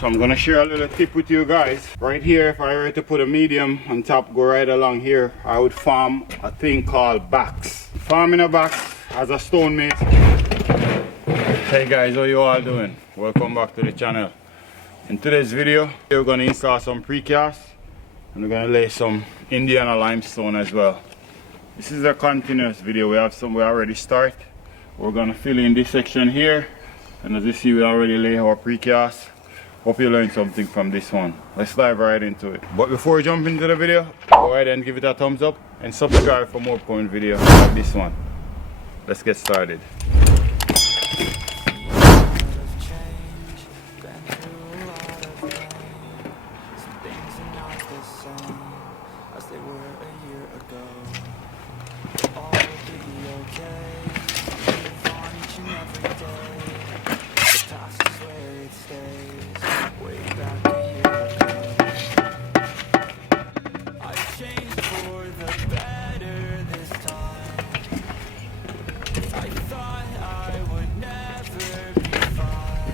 So I'm gonna share a little tip with you guys. Right here, if I were to put a medium on top, go right along here, I would form a thing called backs. Forming a box as a stone mate. Hey guys, how you all doing? Welcome back to the channel. In today's video, we're gonna install some precast and we're gonna lay some Indiana limestone as well. This is a continuous video. We have some we already start. We're gonna fill in this section here, and as you see, we already lay our precast. Hope you learned something from this one. Let's dive right into it. But before we jump into the video, go ahead and give it a thumbs up and subscribe for more point videos like this one. Let's get started.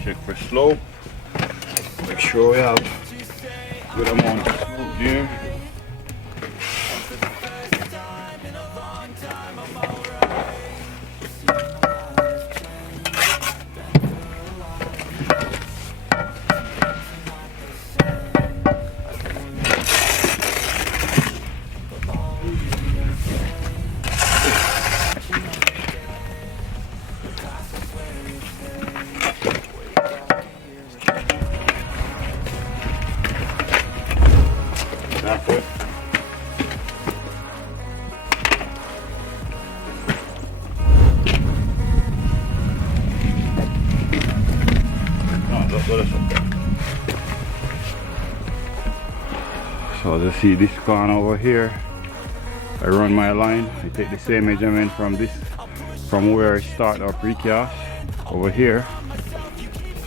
Check for slope. Make sure we have good amount of slope there. That's it. So to see this corner over here, I run my line. I take the same measurement from where I start our precast over here.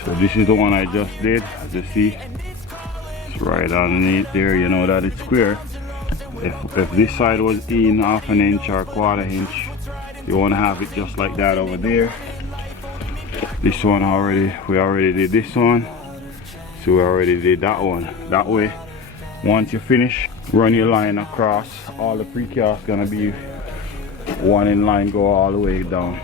So this is the one I just did. As you see, it's right underneath there. You know that it's square. If this side was in half an inch or quarter inch, you want to have it just like that over there. This one we already did this one, so we already did that one. That way, once you finish, run your line across. All the precast gonna be one in line, go all the way down.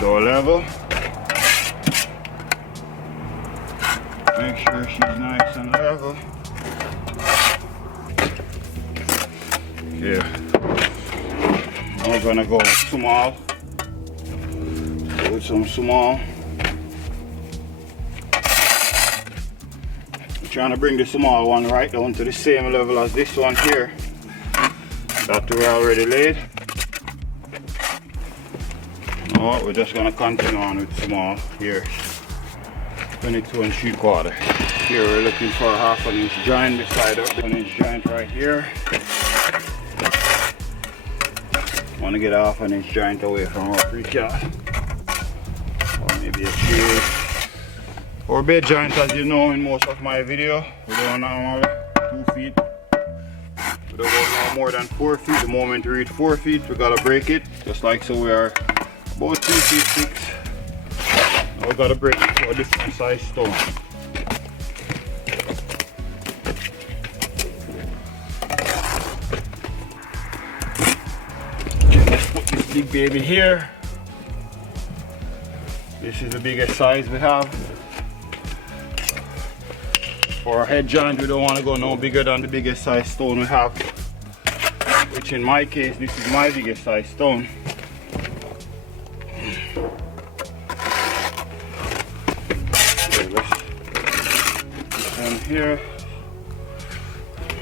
Door level. Make sure she's nice and level. Yeah. Now we're gonna go small. With some small. I'm trying to bring the small one right down to the same level as this one here. That we already laid. Oh, we're just gonna continue on with small here. 22 3/4. Here we're looking for a half an inch joint beside of 1 inch joint right here. Want to get a half an inch joint away from our precast. Or maybe a 3/8. Or bed joint, as you know in most of my video. We don't normally 2 feet. We don't go no more than 4 feet. The moment we reach 4 feet, we gotta break it. Just like so we are about 2 feet 6. Now we gotta break it to a different size stone. big baby here. This is the biggest size we have. For our head joint, we don't want to go no bigger than the biggest size stone we have. Which in my case, this is my biggest size stone. Okay, let's put this one here.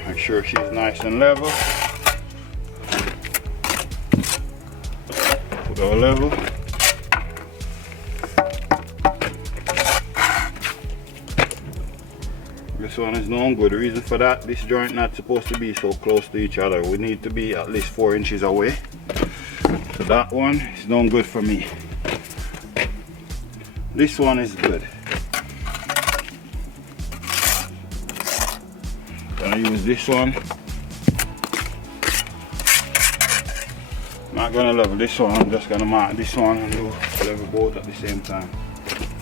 Make sure she's nice and level. Put her level. This one is no good. The reason for that, this joint not supposed to be so close to each other. We need to be at least 4 inches away. So that one is no good for me. This one is good. Gonna use this one. Not gonna level this one. I'm just gonna mark this one and do level both at the same time.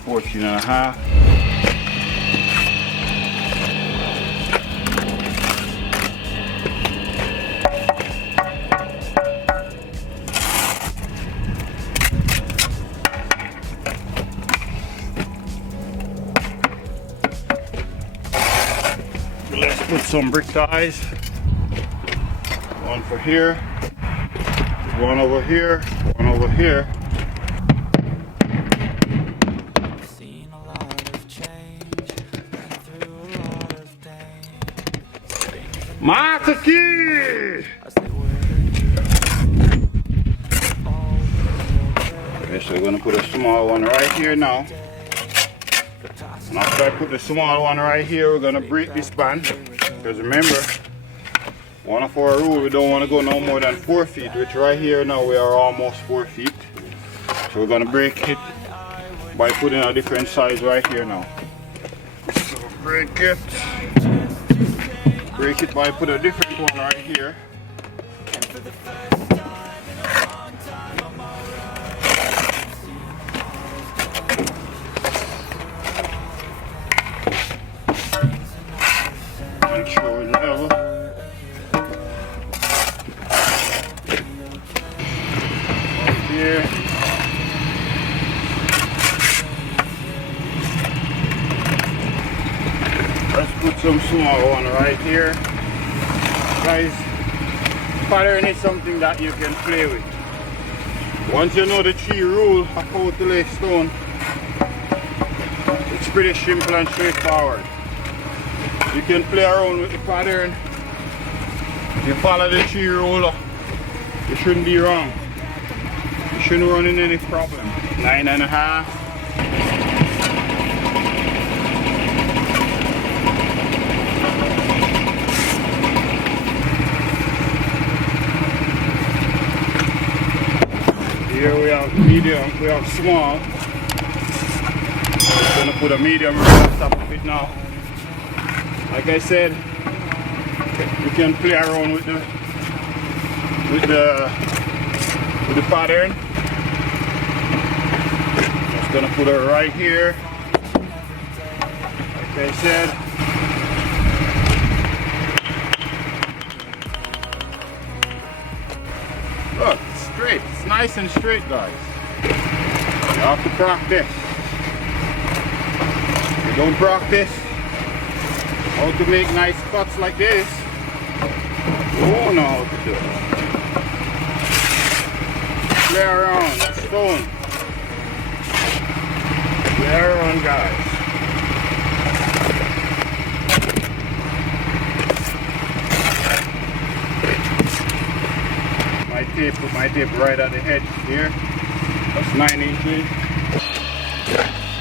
14.5. Let's put some brick ties. One for here, one over here, one over here. Mataki! Okay, so we're gonna put a small one right here now. And after I put the small one right here, we're gonna break this band. Because remember, one of our rules, we don't want to go no more than 4 feet, which right here now we are almost 4 feet. So we're gonna break it by putting a different size right here now. So break it. Break it by putting a different one right here. Make sure we level. Right here. Let's put some small one right here. Guys, pattern is something that you can play with. Once you know the 3 rule of how to lay stone, it's pretty simple and straightforward. You can play around with the pattern. If you follow the 3 rule, you shouldn't be wrong. You shouldn't run into any problem. 9.5. Here we have medium, we have small. I'm gonna put a medium right on top of it now. Like I said, you can play around with the pattern. Just gonna put it right here. Like I said. Look, it's straight. It's nice and straight, guys. You have to practice. If you don't practice how to make nice cuts like this, you won't know how to do it. Play around, stone. Play around, guys. Put my tape right at the edge here. That's 9 inches.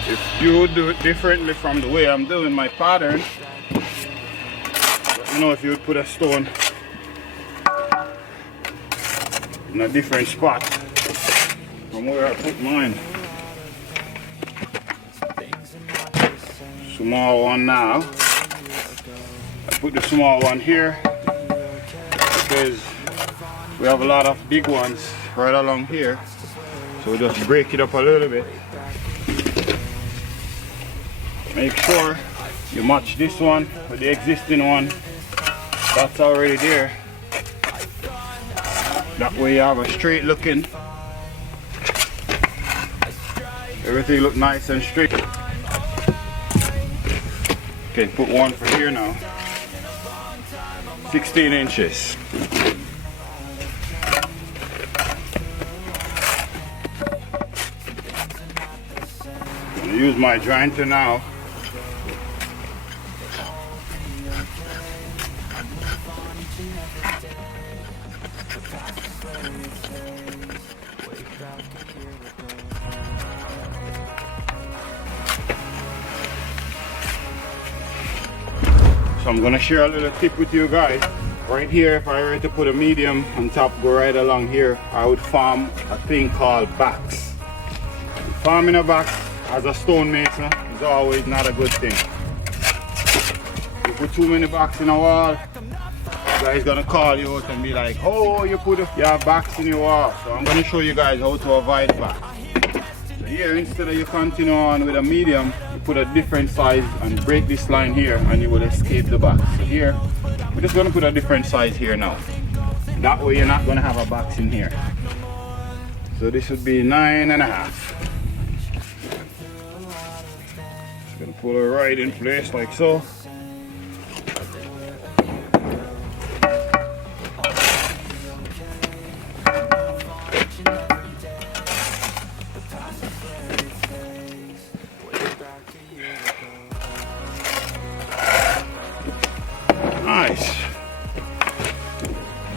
If you do it differently from the way I'm doing my pattern, let me know if you would put a stone in a different spot from where I put mine. Small one now. I put the small one here because we have a lot of big ones right along here, so we just break it up a little bit. Make sure you match this one with the existing one that's already there. That way you have a straight looking Everything look nice and straight. Okay, put one for here now. 16 inches. I'm gonna use my jointer now. So I'm gonna share a little tip with you guys. Right here, if I were to put a medium on top, go right along here, I would form a thing called box. Forming a box as a stonemason is always not a good thing. You put too many boxes in a wall, the guy's gonna call you out and be like, oh, you have box in your wall. So I'm gonna show you guys how to avoid box. So here, instead of you continue on with a medium, you put a different size and break this line here and you will escape the box. So here, we're just gonna put a different size here now. That way you're not gonna have a box in here. So this would be 9.5. Just gonna pull it right in place like so. Nice.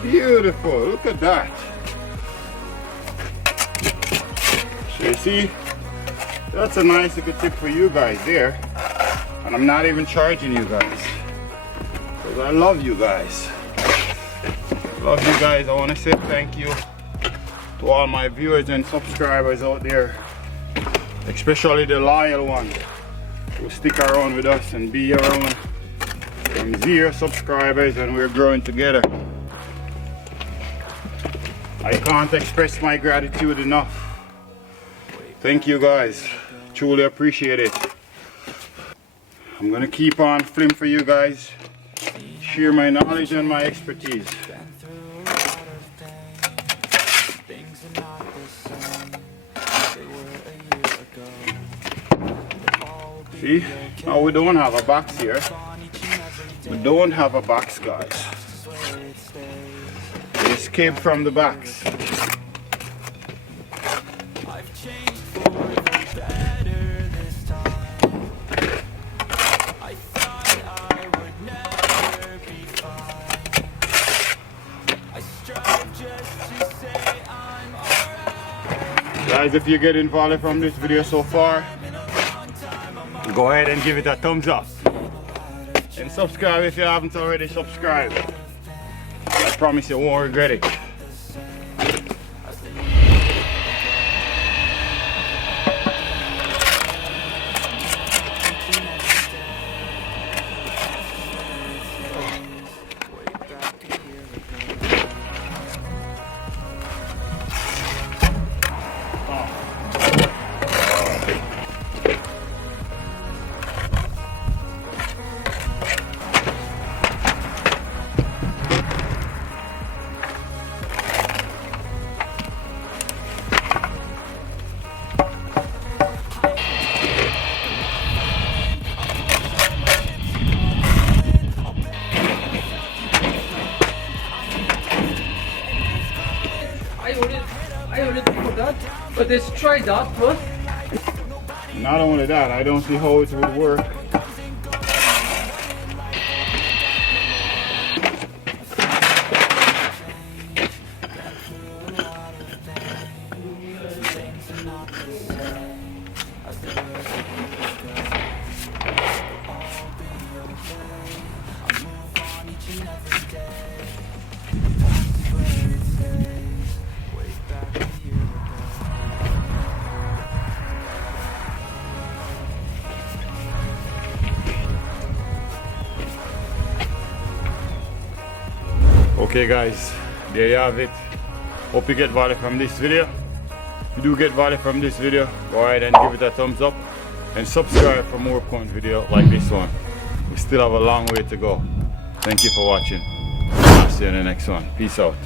Beautiful. Look at that. So you see, that's a nice little tip for you guys there. And I'm not even charging you guys, because I love you guys. Love you guys. I want to say thank you to all my viewers and subscribers out there, especially the loyal ones who stick around with us and be around. From 0 subscribers and we're growing together. I can't express my gratitude enough. Thank you guys, truly appreciate it. I'm gonna keep on film for you guys, share my knowledge and my expertise. See, now we don't have a box here. We don't have a box, guys. We escaped from the box. Guys, if you get involved from this video so far, go ahead and give it a thumbs up. And subscribe if you haven't already subscribed. I promise you won't regret it. I already put that, but let's try that first. Not only that, I don't see how it would work. Okay guys, there you have it. Hope you get value from this video. If you do get value from this video, go ahead and give it a thumbs up and subscribe for more content video like this one. We still have a long way to go. Thank you for watching. I'll see you in the next one. Peace out.